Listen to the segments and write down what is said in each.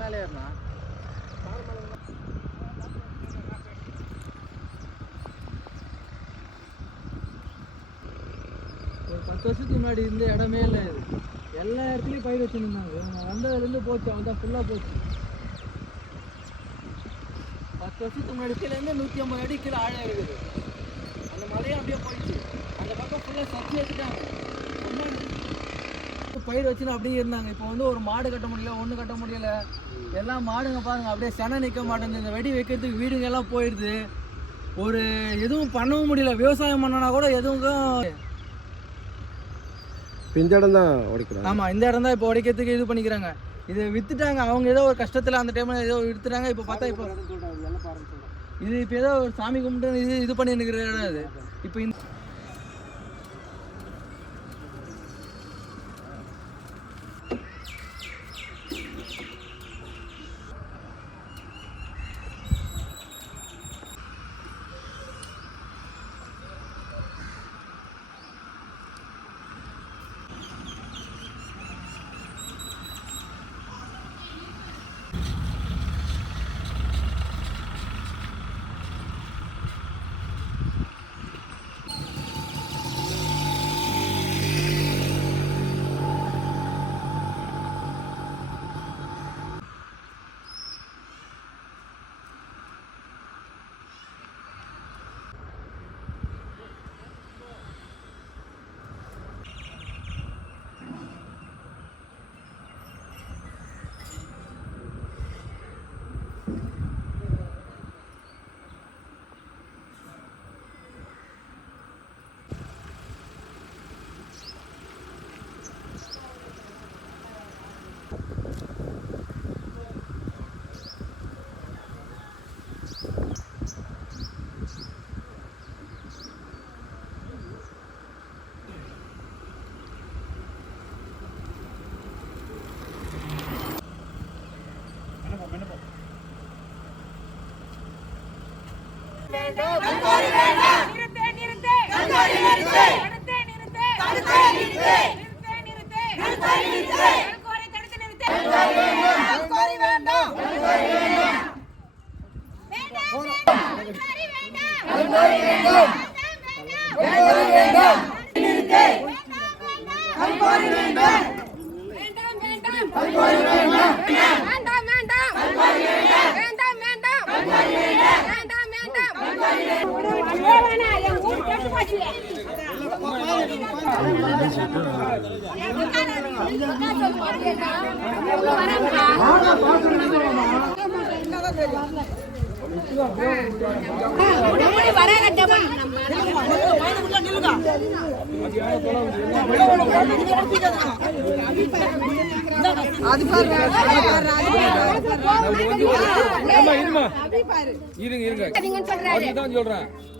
மேலே ஏறினா ஒரு 10 வருஷத்துக்கு முன்னாடி இருந்த இடமே இல்லை. இது எல்லா இடத்துலையும் பயிர் வச்சுருந்தாங்க. வந்ததுலேருந்து போச்சு, அவன் தான் ஃபுல்லாக போச்சு. 10 வருஷத்துக்கு முன்னாடி கீழேருந்து 150 அடி கீழே ஆழம் இருக்குது. அந்த மலையும் அப்படியே போயிடுச்சு. அந்த பக்கம் ஃபுல்லாக சர்ச்சி வச்சுட்டாங்க. பயிர் வச்சுன்னு அப்படியே இருந்தாங்க. இப்போ வந்து ஒரு மாடு கட்ட முடியல, ஒன்று கட்ட முடியல. எல்லாம் மாடுங்க பாருங்கள் அப்படியே செனை நிற்க மாட்டேங்குது. இந்த வெடி வைக்கிறதுக்கு வீடுங்க எல்லாம் போயிடுது. ஒரு எதுவும் பண்ணவும் முடியல. விவசாயம் பண்ணனா கூட எதுவும் இந்த இடம் தான் உடைக்கிறாங்க. ஆமாம், இந்த இடம் தான் இப்போ உடைக்கிறதுக்கு இது பண்ணிக்கிறாங்க. இது விற்றுட்டாங்க. அவங்க ஏதோ ஒரு கஷ்டத்தில் அந்த டைமில் ஏதோ விற்றுட்டாங்க. இப்போ பார்த்தா இப்போ இது இப்போ ஏதோ ஒரு சாமி கும்பிட்டு இது பண்ணி நிற்கிற இடம் அது. இப்போ இந்த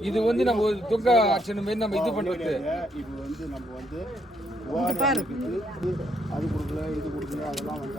இது வந்து நம்ம துக்க ஆக்ஷன் மாதிரி நம்ம இது பண்றது. இது வந்து நம்ம வந்து அது கொடுக்கல இது கொடுக்கல அதெல்லாம் வந்து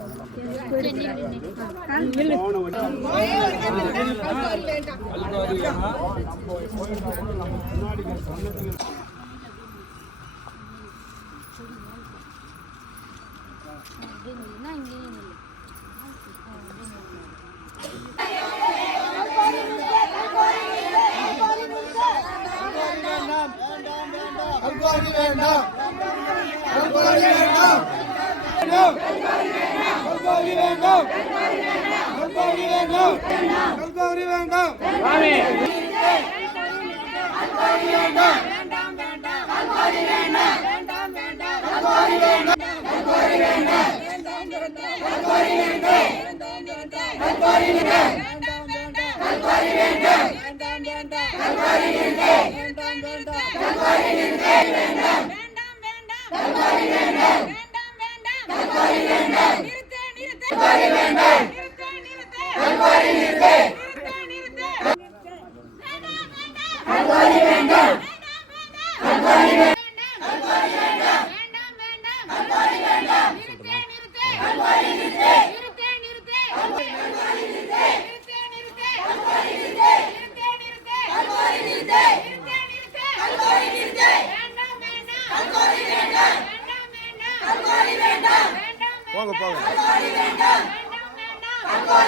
போங்க போங்க.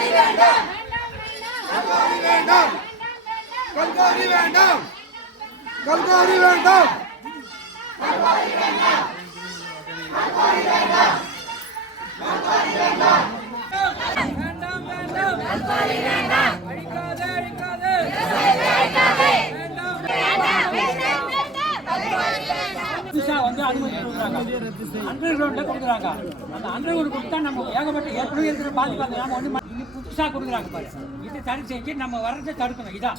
வேண்டாம் கல்காரி வேண்டாம் கல்காரி வேண்டாம் புதுசா வந்து அனுமதி கொடுக்குறாங்க. அண்டர் கிரவுண்ட்ல கொடுக்குறாங்க. அந்த அண்டர் கிரவுண்ட் கொடுத்தா நம்ம ஏகப்பட்ட ஏற்கனவே இருக்கிற பாதிப்பாங்க. நாம வந்து புதுசா கொடுக்குறாங்க பாரு. இது தடை செஞ்சு நம்ம வர்றதை தடுக்கணும். இதான்